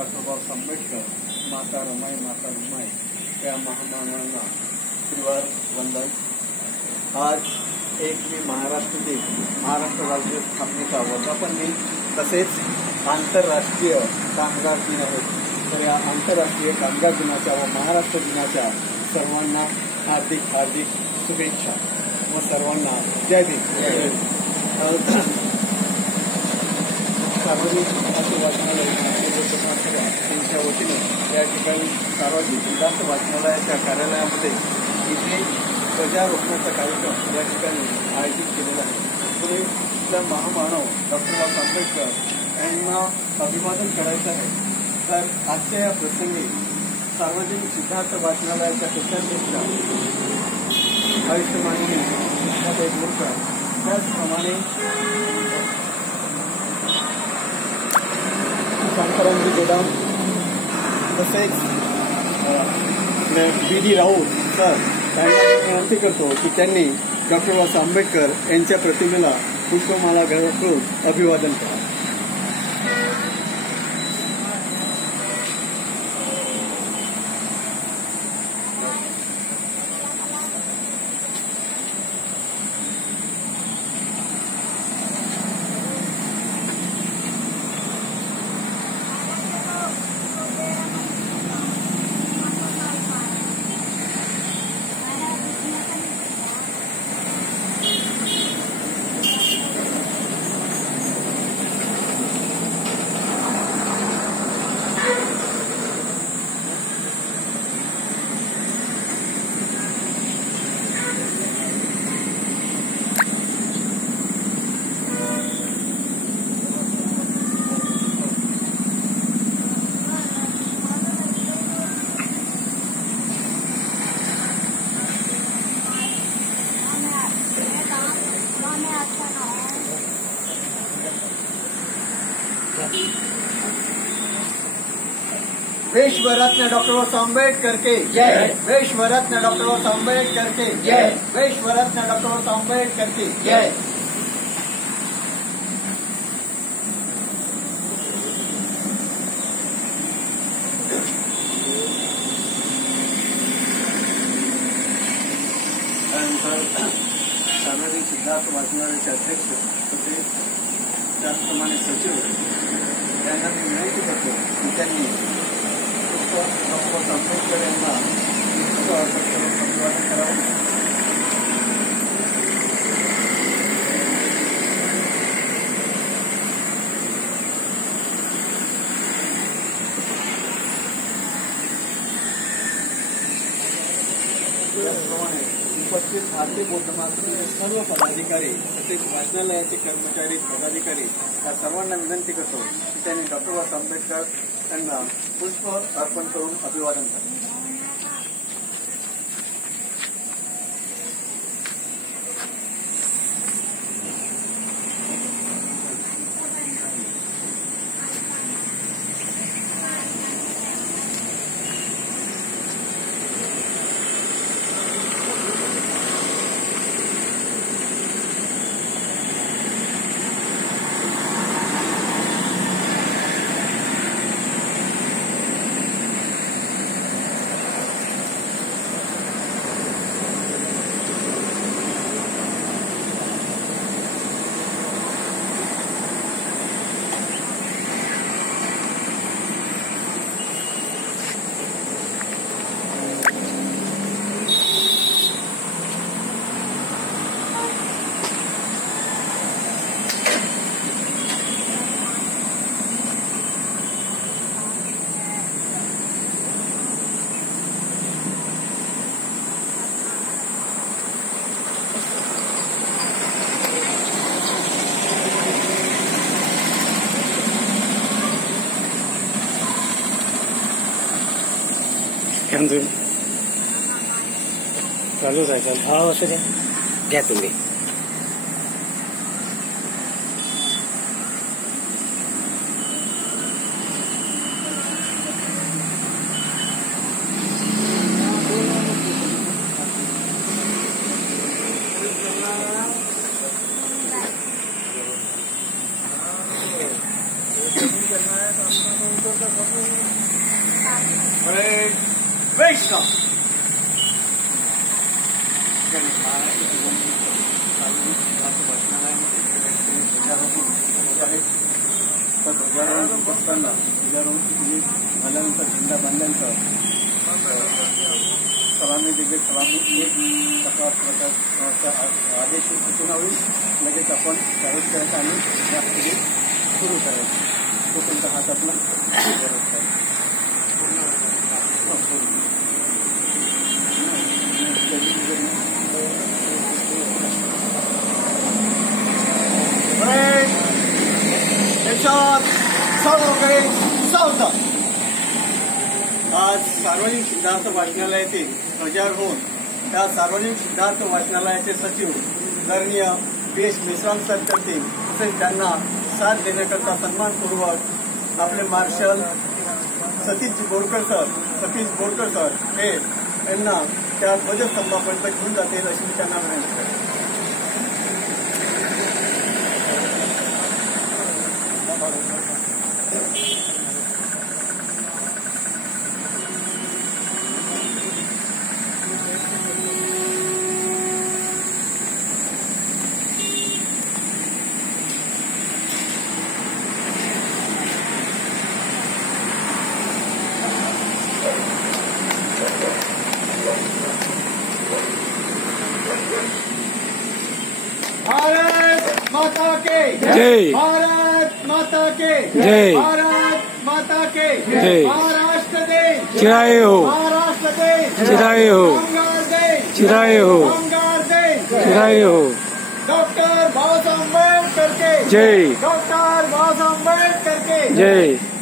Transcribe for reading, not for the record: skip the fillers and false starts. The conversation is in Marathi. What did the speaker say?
डॉक्टर बाबासाहेब आंबेडकर, माता रमाई, माता रुमाई या महामानवांना त्रिवार वंदन। आज 1 मे महाराष्ट्र दिन, महाराष्ट्र राज्य स्थापनेचा वर्धापन दिन तसेच आंतरराष्ट्रीय कामगार दिन आहे। तर या आंतरराष्ट्रीय कामगार दिनाच्या व महाराष्ट्र दिनाच्या सर्वांना हार्दिक हार्दिक शुभेच्छा व सर्वांना जय भीम। सार्वजनिक वाचनालय त्यांच्या वतीने या ठिकाणी सार्वजनिक सिद्धार्थ वाचनालयाच्या कार्यालयामध्ये इथे ध्वजारोहणाचा कार्यक्रम या ठिकाणी आयोजित केलेला आहे। पुढे महामानव डॉक्टर बाबासाहेब आंबेडकर यांना अभिवादन करायचं आहे। तर आजच्या या प्रसंगी सार्वजनिक सिद्धार्थ वाचनालयाच्या कक्षाध्यक्षा आयुष्य माननी बोरकर, त्याचप्रमाणे शांतारामजी गोदाम तसेच बी.डी. राऊत सर त्यांना विनंती करतो की त्यांनी डॉक्टर बाबासाहेब आंबेडकर यांच्या प्रतिमेला पुष्पमाला करून अभिवादन करा। विश्वरत्न डॉक्टर बाबासाहेब आंबेडकर के जय। विश्वरत्न डॉक्टर बाबासाहेब आंबेडकर के जय। विश्वरत्न डॉक्टर बाबासाहेब आंबेडकर के जय। त्यानंतर सार्वजनिक सिद्धार्थ वाचनालयाचे अध्यक्ष होते, त्याचप्रमाणे सचिव यांना मी विनंती करतो की त्यांनी डॉक्टर बाबासाहेब आंबेडकर यांना अभिवादन करावं। त्याचप्रमाणे उपस्थित भारतीय बौद्ध महासंघाचे सर्व पदाधिकारी तसेच वाचनालयाचे कर्मचारी पदाधिकारी या सर्वांना विनंती करतो की त्यांनी डॉक्टर बाबासाहेब आंबेडकर यांना पुष्प अर्पण करून अभिवादन करावे। चालूच आहे हा असं द्या घ्या तुम्ही। करना है तो अपना तो ऊपर का वैष्णव ध्वजारोहण करताना ध्वजारोहण झाल्यानंतर झेंडा बांधल्यानंतर सलामी दिली. सलामी एक प्रकारचा आदेश सूचना होईल. लगेच आपण त्यावेळेस करायचं आणि राष्ट्रगीत सुरू करायचं. तो कोणता हात आपला सावधान. आज सार्वजनिक सिद्धार्थ वाचनालयाचे ध्वजारोहण त्या सार्वजनिक सिद्धार्थ वाचनालयाचे सचिव आदरणीय PS मेश्राम सर करतील. तसेच त्यांना साथ देण्याकरता सन्मानपूर्वक आपले मार्शल सतीश बोरकर सर हे यांना त्या ध्वजस्तंभापर्यंत घेऊन जातील अशी मी त्यांना विनंती करतो. भारत माता के जय. भारत माता के जय. भारत माता के जय. महाराष्ट्र देश चिराए हो. महाराष्ट्र देश चिराए हो. कामगार देश चिराए हो. कामगार देश चिराए हो. डॉक्टर बाबासाहेब आंबेडकर के जय. डॉक्टर बाबासाहेब आंबेडकर के जय.